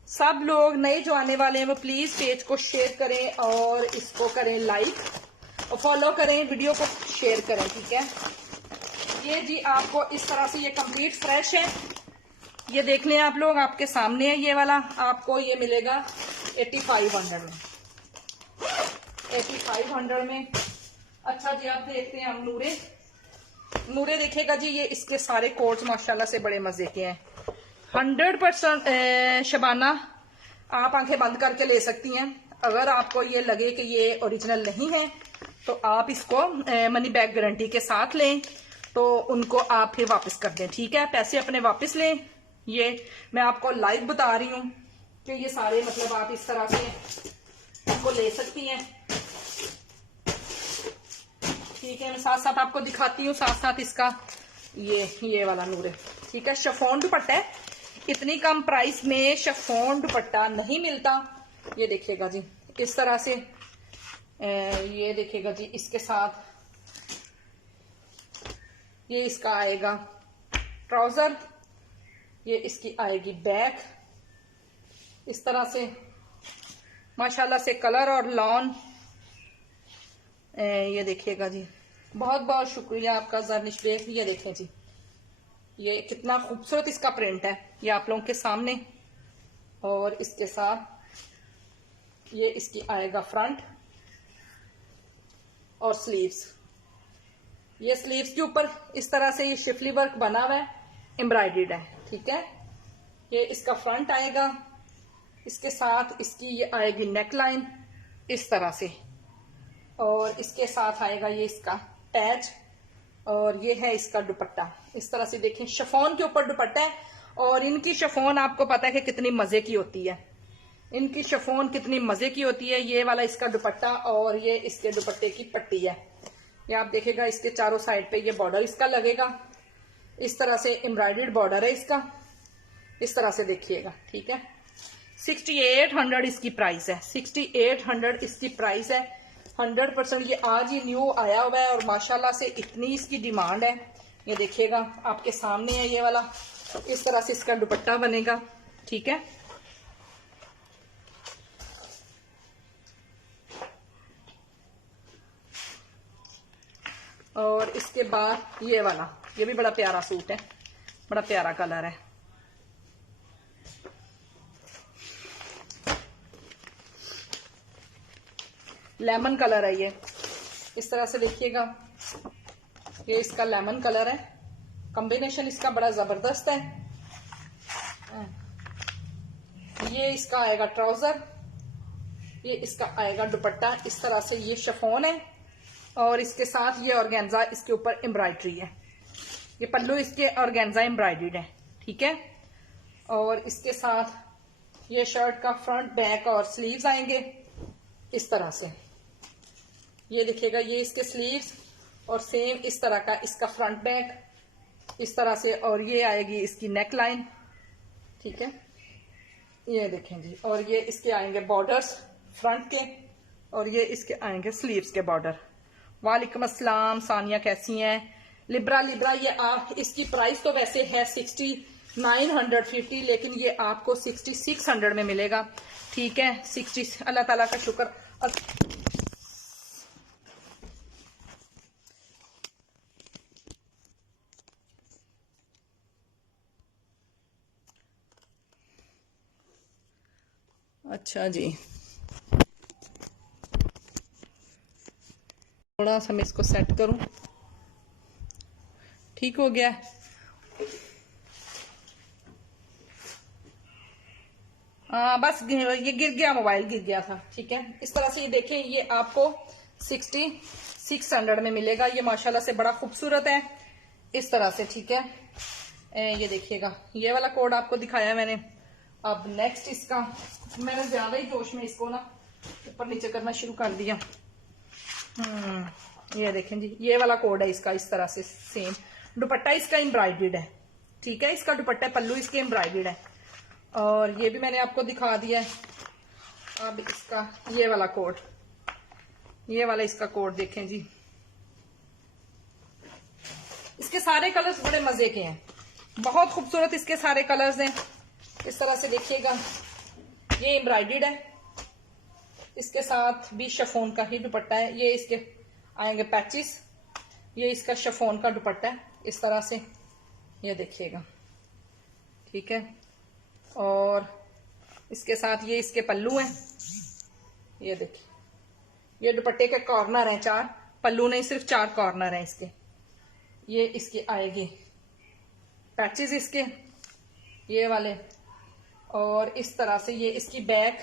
सब लोग नए जो आने वाले हैं वो प्लीज पेज को शेयर करें और इसको करें लाइक और फॉलो करें, वीडियो को शेयर करें, ठीक है। ये जी आपको इस तरह से ये कंप्लीट फ्रेश है, ये देख लें आप लोग, आपके सामने है। ये वाला आपको ये मिलेगा 8500 में, 8500 में। अच्छा जी, आप देखते हैं हम नूरे देखेगा जी, ये इसके सारे कोड्स माशाल्लाह से बड़े मजे के हैं। 100% शबाना आप आंखें बंद करके ले सकती हैं। अगर आपको ये लगे कि ये ओरिजिनल नहीं है तो आप इसको मनी बैक गारंटी के साथ लें, तो उनको आप फिर वापस कर दें, ठीक है। पैसे अपने वापस लें। ये मैं आपको लाइव बता रही हूँ कि ये सारे मतलब आप इस तरह से इनको ले सकती हैं, ठीक है। मैं साथ साथ आपको दिखाती हूँ, साथ साथ इसका ये वाला नूरे, ठीक है। शिफॉन दुपट्टा है, इतनी कम प्राइस में शिफॉन दुपट्टा नहीं मिलता। ये देखिएगा जी इस तरह से, ये देखिएगा जी इसके साथ ये इसका आएगा ट्राउजर, ये इसकी आएगी बैक, इस तरह से माशाल्लाह से कलर और लॉन। ये देखिएगा जी, बहुत बहुत शुक्रिया आपका ज़रनिश बेग। ये देखें जी, ये कितना खूबसूरत इसका प्रिंट है, ये आप लोगों के सामने। और इसके साथ ये इसकी आएगा फ्रंट और स्लीव्स। ये स्लीव्स के ऊपर इस तरह से ये शिफली वर्क बना हुआ है, एम्ब्रॉयडर्ड है, ठीक है। ये इसका फ्रंट आएगा, इसके साथ इसकी ये आएगी नेक लाइन इस तरह से, और इसके साथ आएगा ये इसका पैच, और ये है इसका दुपट्टा। इस तरह से देखें, शिफॉन के ऊपर दुपट्टा है। और इनकी शिफॉन आपको पता है कि कितनी मजे की होती है, इनकी शिफॉन कितनी मजे की होती है। ये वाला इसका दुपट्टा और ये इसके दुपट्टे की पट्टी है। ये आप देखेगा इसके चारों साइड पे ये बॉर्डर इसका लगेगा, इस तरह से एम्ब्रॉयडर्ड बॉर्डर है इसका, इस तरह से देखिएगा, ठीक है। 6800 इसकी प्राइस है, 6800 इसकी प्राइस है। 100% ये आज ही न्यू आया हुआ है और माशाल्लाह से इतनी इसकी डिमांड है। ये देखिएगा आपके सामने है, ये वाला इस तरह से इसका दुपट्टा बनेगा, ठीक है। और इसके बाद ये वाला, ये भी बड़ा प्यारा सूट है, बड़ा प्यारा कलर है। लेमन कलर है ये, इस तरह से देखिएगा। ये इसका लेमन कलर है, कॉम्बिनेशन इसका बड़ा जबरदस्त है। ये इसका आएगा ट्राउजर, ये इसका आएगा दुपट्टा, इस तरह से ये शिफॉन है और इसके साथ ये ऑर्गेन्जा, इसके ऊपर एम्ब्रॉयडरी है। ये पल्लू इसके ऑर्गेन्जा एम्ब्रॉयडर्ड है, ठीक है। और इसके साथ ये शर्ट का फ्रंट बैक और स्लीव्स आएंगे इस तरह से। ये देखिएगा, ये इसके स्लीव्स और सेम इस तरह का इसका फ्रंट बैक इस तरह से, और ये आएगी इसकी नेक लाइन, ठीक है। ये देखें जी, और ये इसके आएंगे बॉर्डर्स फ्रंट के, और ये इसके आएंगे स्लीव्स के बॉर्डर। वालेकुम अस्सलाम सानिया, कैसी हैं? लिब्रा ये आप, इसकी प्राइस तो वैसे है 6950, लेकिन ये आपको 6600 में मिलेगा, ठीक है। 60, अल्लाह ताला का शुक्र। अच्छा जी, थोड़ा सा मैं इसको सेट करूं, ठीक हो गया। बस ये गिर गया, मोबाइल गिर गया था, ठीक है। इस तरह से ये देखें, ये आपको 6600 में मिलेगा। ये माशाल्लाह से बड़ा खूबसूरत है इस तरह से, ठीक है। ये देखिएगा, ये वाला कोड आपको दिखाया मैंने। अब नेक्स्ट इसका, मैंने ज्यादा ही जोश में इसको ना ऊपर नीचे करना शुरू कर दिया। ये देखें जी, ये वाला कोड है इसका, इस तरह से सेम। दुपट्टा इसका एम्ब्रॉयडर्ड है, ठीक है। इसका दुपट्टा, पल्लू इसके एम्ब्रॉयडर्ड है, और ये भी मैंने आपको दिखा दिया है। अब इसका ये वाला कोड, ये वाला इसका कोड देखें जी। इसके सारे कलर्स बड़े मजे के हैं, बहुत खूबसूरत इसके सारे कलर्स हैं। इस तरह से देखिएगा, ये एम्ब्रॉयडर्ड है, इसके साथ भी शिफॉन का ही दुपट्टा है। ये इसके आएंगे पैचेस, ये इसका शिफॉन का दुपट्टा है इस तरह से, ये देखिएगा, ठीक है। और इसके साथ ये इसके पल्लू हैं, ये देखिए, ये दुपट्टे के कॉर्नर हैं 4, पल्लू नहीं सिर्फ 4 कॉर्नर हैं इसके। ये इसके आएगी पैचेस इसके, ये वाले, और इस तरह से ये इसकी बैक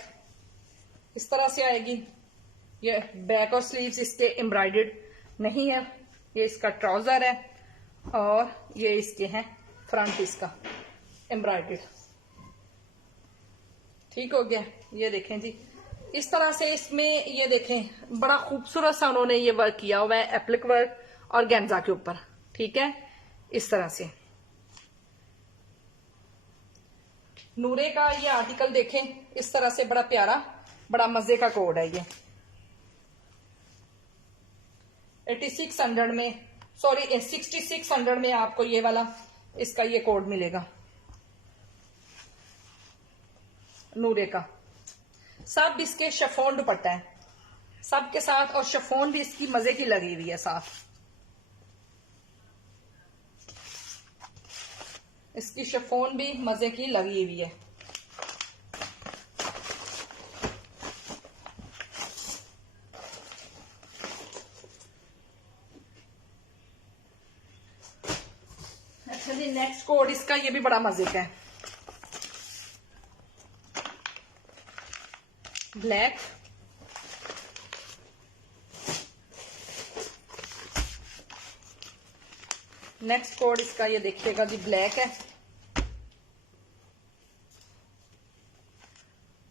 इस तरह से आएगी। ये बैक और स्लीव्स इसके एम्ब्रॉयडर्ड नहीं है। ये इसका ट्राउजर है, और ये इसके हैं फ्रंट इसका एम्ब्रॉयडर्ड, ठीक हो गया। ये देखें जी, इस तरह से इसमें ये देखें, बड़ा खूबसूरत सा उन्होंने ये वर्क किया हुआ है, एप्लिक वर्क और गेंजा के ऊपर, ठीक है। इस तरह से नूरे का ये आर्टिकल देखें, इस तरह से बड़ा प्यारा, बड़ा मजे का कोड है ये। 8600 में, सॉरी 6600 में आपको ये वाला इसका ये कोड मिलेगा नूरे का। सब इसके शिफॉन दुपट्टा है सब के साथ, और शिफॉन भी इसकी मजे की लगी हुई है साथ। इसकी शिफॉन भी मजे की लगी हुई है। अच्छा जी, नेक्स्ट कोड इसका ये भी बड़ा मजे का है, ब्लैक। नेक्स्ट कोड इसका ये देखिएगा जी, ब्लैक है,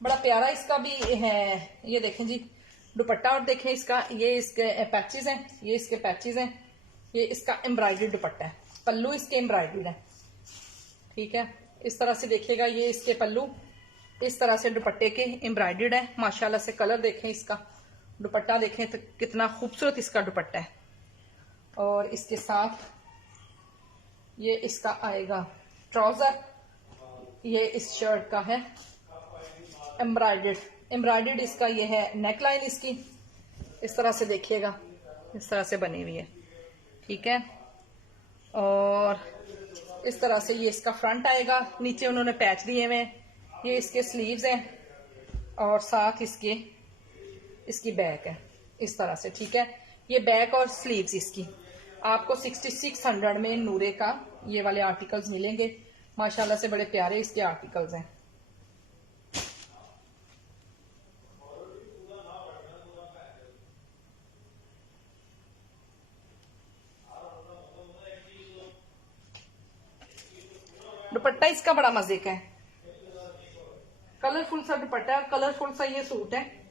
बड़ा प्यारा इसका भी है। ये देखें जी दुपट्टा, और देखें इसका, ये इसके पैचेस हैं, ये इसके पैचेस हैं, ये इसका एम्ब्रॉयडर्ड दुपट्टा है, पल्लू इसके एम्ब्रॉयडर्ड है, ठीक है। इस तरह से देखिएगा, ये इसके पल्लू इस तरह से दुपट्टे के एम्ब्रॉयडर्ड है। माशाल्लाह से कलर देखें, इसका दुपट्टा देखें तो कितना खूबसूरत इसका दुपट्टा है। और इसके साथ ये इसका आएगा ट्राउजर, ये इस शर्ट का है एम्ब्रॉयडर्ड इसका ये है नेक लाइन इसकी, इस तरह से देखिएगा, इस तरह से बनी हुई है, ठीक है। और इस तरह से ये इसका फ्रंट आएगा, नीचे उन्होंने पैच दिए हुए हैं, ये इसके स्लीव्स हैं और साथ इसकी बैक है इस तरह से, ठीक है। ये बैक और स्लीव्स इसकी आपको 6600 में नूरे का ये वाले आर्टिकल्स मिलेंगे। माशाल्लाह से बड़े प्यारे इसके आर्टिकल्स हैं। दुपट्टा इसका बड़ा मजे का है, कलरफुल सा दुपट्टा है, कलरफुल सा ये सूट है।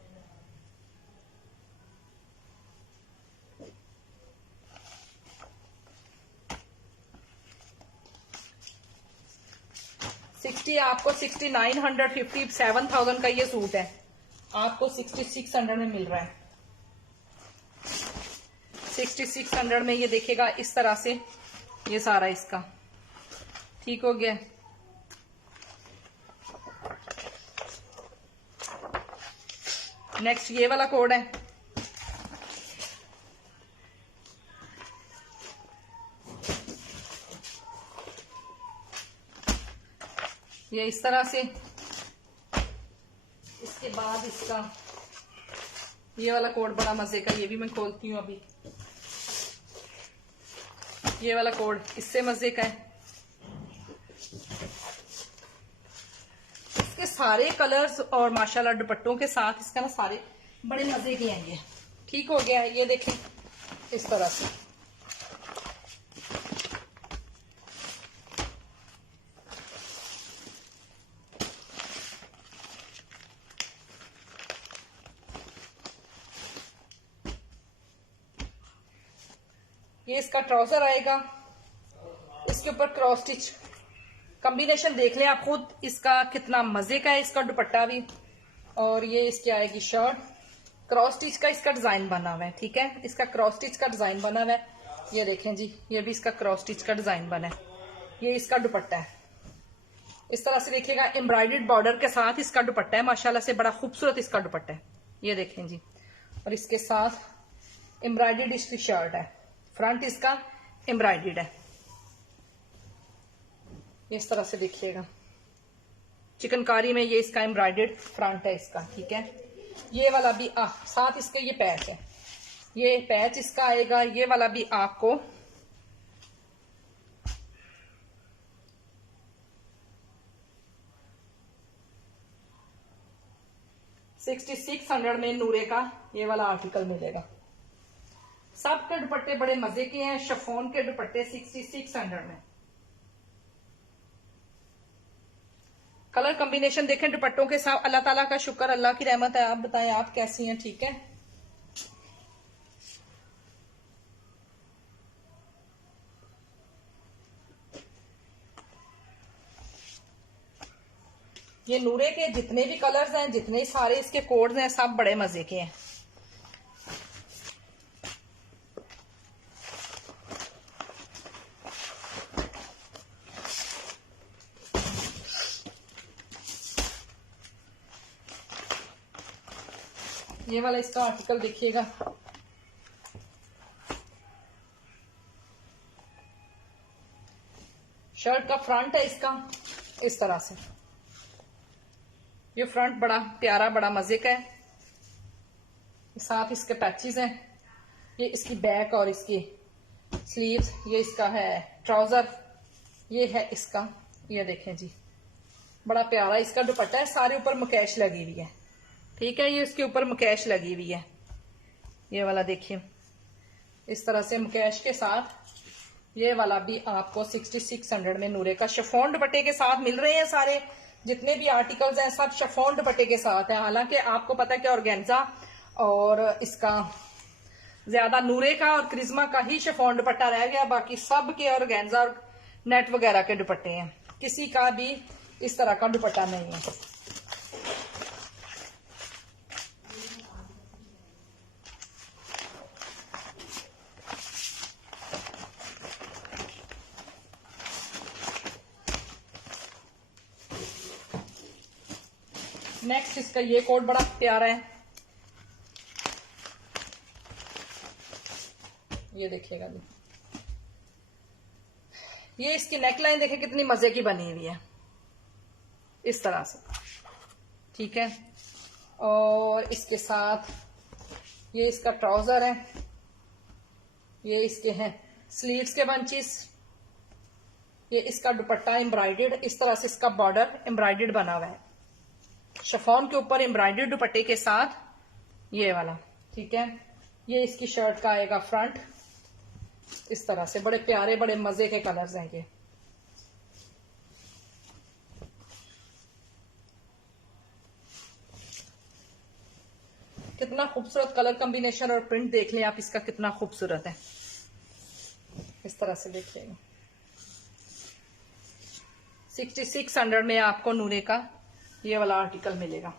आपको 6950 7000 का ये सूट है, आपको 6600 में मिल रहा है। 6600 में ये देखेगा इस तरह से, ये सारा इसका ठीक हो गया। नेक्स्ट ये वाला कोड है, ये इस तरह से। इसके बाद इसका ये वाला कोड बड़ा मजे का, ये भी मैं खोलती हूँ अभी। ये वाला कोड इससे मजे का है। इसके सारे कलर्स और माशाल्लाह दुपट्टों के साथ इसका ना सारे बड़े मजे के आएंगे। ठीक हो गया, ये देखें इस तरह से। ये इसका ट्राउजर आएगा, इसके ऊपर क्रॉस स्टिच कॉम्बिनेशन देख लें आप खुद, इसका कितना मजे का है इसका दुपट्टा भी। और ये इसकी आएगी शर्ट, क्रॉस स्टिच का इसका डिजाइन बना हुआ है, ठीक है। इसका क्रॉस स्टिच का डिजाइन बना हुआ है, ये देखें जी, ये भी इसका क्रॉस स्टिच का डिजाइन बना है। ये इसका दुपट्टा है, इस तरह से देखिएगा, एम्ब्रॉयडर्ड बॉर्डर के साथ इसका दुपट्टा है। माशाल्लाह से बड़ा खूबसूरत इसका दुपट्टा है, ये देखें जी। और इसके साथ एम्ब्रॉयडर्ड इसकी शर्ट है, फ्रंट इसका एम्ब्रॉयडर्ड है, इस तरह से देखिएगा। चिकनकारी में ये इसका एम्ब्रॉयडर्ड फ्रंट है इसका, ठीक है। ये वाला भी साथ इसके ये पैच है, ये पैच इसका आएगा। ये वाला भी आपको 6600 में नूरे का ये वाला आर्टिकल मिलेगा। सब के दुपट्टे बड़े मजे के हैं, शिफॉन के दुपट्टे 6600 में। कलर कॉम्बिनेशन देखें दुपट्टों के साथ। अल्लाह ताला का शुक्र, अल्लाह की रहमत है। आप बताएं आप कैसी हैं? ठीक है। ये नूरे के जितने भी कलर्स हैं, जितने सारे इसके कोड्स हैं, सब बड़े मजे के हैं। ये वाला इसका आर्टिकल देखिएगा, शर्ट का फ्रंट है इसका इस तरह से। ये फ्रंट बड़ा प्यारा, बड़ा मजे का है। साथ इसके पैचेस हैं। ये इसकी बैक और इसकी स्लीव्स। ये इसका है ट्राउजर, ये है इसका, ये देखें जी, बड़ा प्यारा इसका दुपट्टा है। सारे ऊपर मुकेश लगी हुई है, ठीक है। ये इसके ऊपर मुकेश लगी हुई है, ये वाला देखिए इस तरह से मुकेश के साथ। ये वाला भी आपको 6600 में नूरे का शिफॉन दुपट्टे के साथ मिल रहे हैं। सारे जितने भी आर्टिकल्स हैं सब शिफॉन दुपट्टे के साथ है। हालांकि आपको पता है कि ऑर्गेन्जा और इसका ज्यादा नूरे का और क्रिज्मा का ही शिफॉन दुपट्टा रह गया, बाकी सब के ऑर्गेन्जा और नेट वगैरह के दुपट्टे हैं। किसी का भी इस तरह का दुपट्टा नहीं है। नेक्स्ट इसका ये कोट बड़ा प्यारा है, ये देखिएगा जी, ये इसकी नेकलाइन देखें कितनी मजे की बनी हुई है, इस तरह से, ठीक है। और इसके साथ ये इसका ट्राउजर है, ये इसके हैं स्लीव्स के बंचेस, ये इसका दुपट्टा एम्ब्रॉयडर्ड, इस तरह से इसका बॉर्डर एम्ब्रॉयडर्ड बना हुआ है, शिफॉन के ऊपर एम्ब्रॉयडर्ड दुपट्टे के साथ ये वाला, ठीक है। ये इसकी शर्ट का आएगा फ्रंट, इस तरह से बड़े प्यारे बड़े मजे के कलर्स हैं ये। कितना खूबसूरत कलर कॉम्बिनेशन और प्रिंट देख लें आप इसका, कितना खूबसूरत है, इस तरह से देखिएगा। 6600 में आपको नूरे का ये वाला आर्टिकल मिलेगा।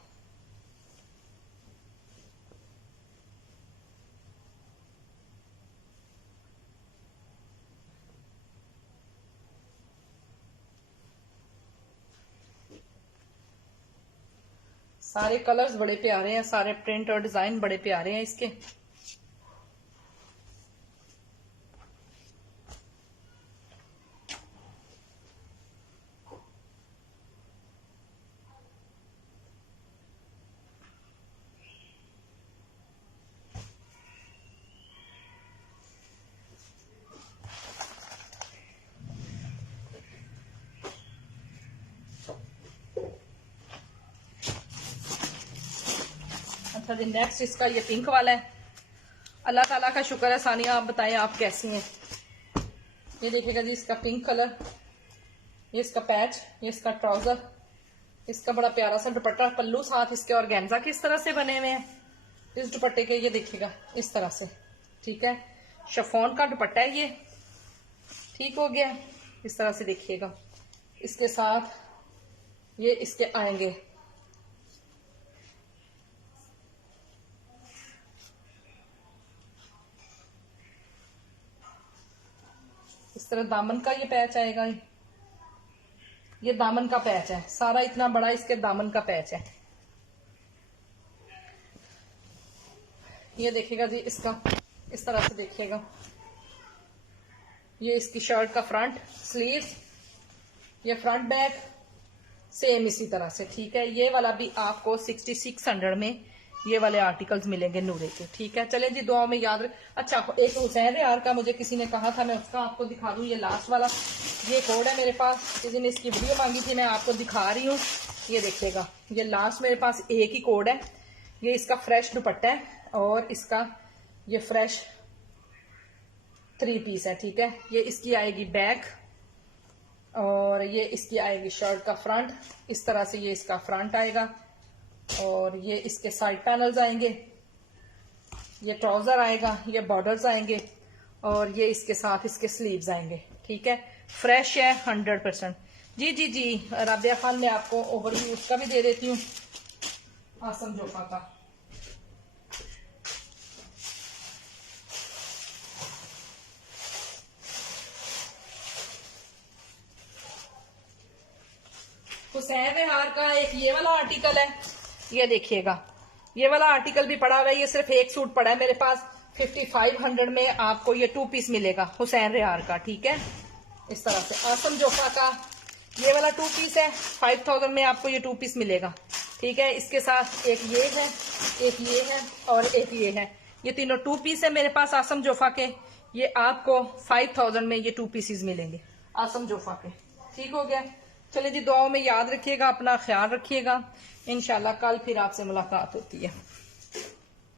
सारे कलर्स बड़े प्यारे हैं, सारे प्रिंट और डिजाइन बड़े प्यारे हैं इसके। अच्छा जी, नेक्स्ट इसका ये पिंक वाला है। अल्लाह ताला का शुक्र है। सानिया आप बताएं आप कैसी हैं। ये देखिएगा जी इसका पिंक कलर, ये इसका पैच, ये इसका ट्राउजर, इसका बड़ा प्यारा सा दुपट्टा, पल्लू साथ इसके ऑर्गेन्जा किस तरह से बने हुए हैं इस दुपट्टे के, ये देखिएगा इस तरह से, ठीक है। शिफॉन का दुपट्टा है ये, ठीक हो गया, इस तरह से देखिएगा। इसके साथ ये इसके आएंगे इस तरह, दामन का ये पैच आएगा, ये दामन का पैच है सारा, इतना बड़ा इसके दामन का पैच है। ये देखिएगा जी इसका इस तरह से देखिएगा, ये इसकी शर्ट का फ्रंट स्लीव्स, ये फ्रंट बैक सेम इसी तरह से, ठीक है। ये वाला भी आपको 6600 में ये वाले आर्टिकल्स मिलेंगे नूरे के, ठीक है। चले जी दुआओं में याद रख। अच्छा, एक हुसैन रेहार का मुझे किसी ने कहा था, मैं उसका आपको दिखा दूं। ये लास्ट वाला ये कोड है मेरे पास, किसी ने इसकी वीडियो मांगी थी, मैं आपको दिखा रही हूँ। ये देखिएगा, ये लास्ट मेरे पास एक ही कोड है। ये इसका फ्रेश दुपट्टा है और इसका ये फ्रेश 3 पीस है, ठीक है। ये इसकी आएगी बैक और ये इसकी आएगी शर्ट का फ्रंट, इस तरह से ये इसका फ्रंट आएगा और ये इसके साइड पैनल्स आएंगे, ये ट्राउजर आएगा, ये बॉर्डर्स आएंगे और ये इसके साथ इसके स्लीव्स आएंगे, ठीक है। फ्रेश है 100%। जी जी जी, राबिया खान मैं आपको ओवरव्यू उसका भी दे देती हूँ, आसम जोफा का। हुसैन रेहार का एक ये वाला आर्टिकल है, ये देखिएगा, ये वाला आर्टिकल भी पड़ा हुआ है। ये सिर्फ एक सूट पड़ा है मेरे पास, 5500 में आपको ये 2 पीस मिलेगा हुसैन रेहार का, ठीक है। इस तरह से आसम जोफा का ये वाला 2 पीस है, 5000 में आपको ये 2 पीस मिलेगा, ठीक है। इसके साथ एक ये है, एक ये है और एक ये है, ये तीनों 2 पीस है मेरे पास आसम जोफा के। ये आपको 5000 में ये 2 पीसेज मिलेंगे आसम जोफा के, ठीक हो गया। चलिए जी दुआओं में याद रखिएगा, अपना ख्याल रखिएगा। इंशाल्लाह कल फिर आपसे मुलाकात होती है।